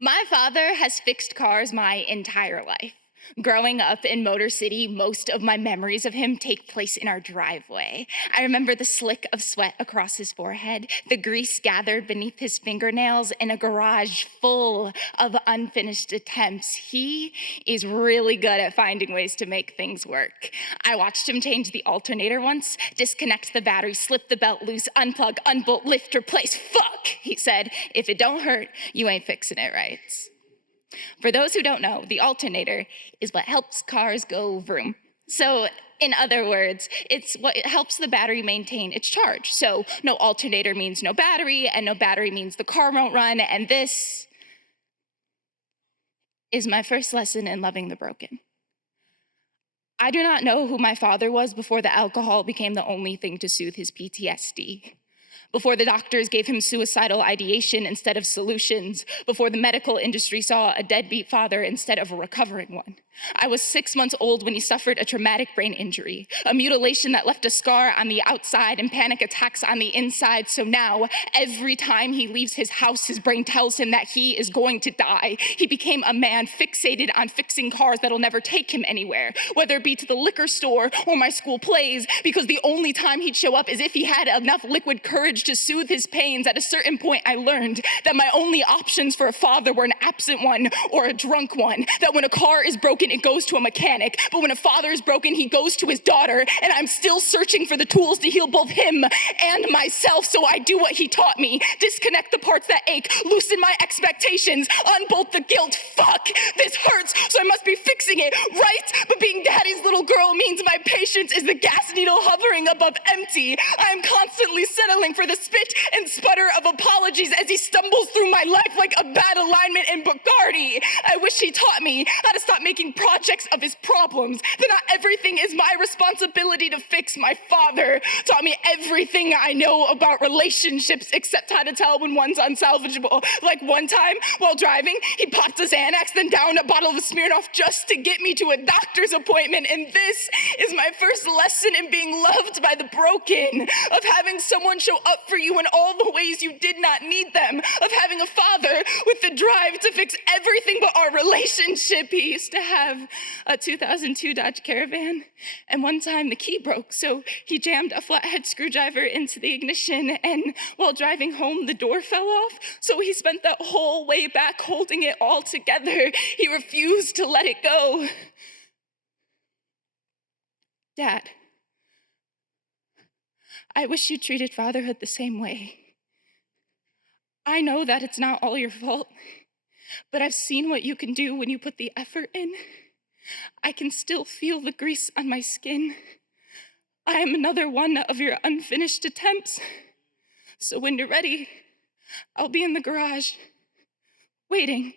My father has fixed cars my entire life. Growing up in Motor City, most of my memories of him take place in our driveway. I remember the slick of sweat across his forehead, the grease gathered beneath his fingernails, in a garage full of unfinished attempts. He is really good at finding ways to make things work. I watched him change the alternator once, disconnect the battery, slip the belt loose, unplug, unbolt, lift, replace. Fuck, he said. If it don't hurt, you ain't fixing it right. For those who don't know, the alternator is what helps cars go vroom. So in other words, it's what helps the battery maintain its charge. So no alternator means no battery, and no battery means the car won't run, and this is my first lesson in loving the broken. I do not know who my father was before the alcohol became the only thing to soothe his PTSD. Before the doctors gave him suicidal ideation instead of solutions, before the medical industry saw a deadbeat father instead of a recovering one. I was 6 months old when he suffered a traumatic brain injury, a mutilation that left a scar on the outside and panic attacks on the inside. So now, every time he leaves his house, his brain tells him that he is going to die. He became a man fixated on fixing cars that'll never take him anywhere, whether it be to the liquor store or my school plays, because the only time he'd show up is if he had enough liquid courage to soothe his pains. At a certain point, I learned that my only options for a father were an absent one or a drunk one, that when a car is broken, it goes to a mechanic, but when a father is broken, he goes to his daughter, and I'm still searching for the tools to heal both him and myself, so I do what he taught me: disconnect the parts that ache, loosen my expectations, unbolt the guilt. Fuck, this hurts, so I must be fixing it, right? But being daddy's little girl means my patience is the gas needle hovering above empty. I am constantly settling for the spit and sputter of apologies as he stumbles through my life like a bad alignment in Bacardi. I wish he taught me how to stop making projects of his problems, that not everything is my responsibility to fix. My father taught me everything I know about relationships except how to tell when one's unsalvageable. Like one time, while driving, he popped a Xanax, then downed a bottle of Smirnoff just to get me to a doctor's appointment. And this is my first lesson in being loved by the broken, of having someone show up for you in all the ways you did not need them, of having a father with the drive to fix everything but our relationship. He used to have a 2002 Dodge Caravan, and one time the key broke, so he jammed a flathead screwdriver into the ignition, and while driving home, the door fell off, so he spent that whole way back holding it all together. He refused to let it go. Dad, I wish you treated fatherhood the same way. I know that it's not all your fault, but I've seen what you can do when you put the effort in. I can still feel the grease on my skin. I am another one of your unfinished attempts. So when you're ready, I'll be in the garage, waiting.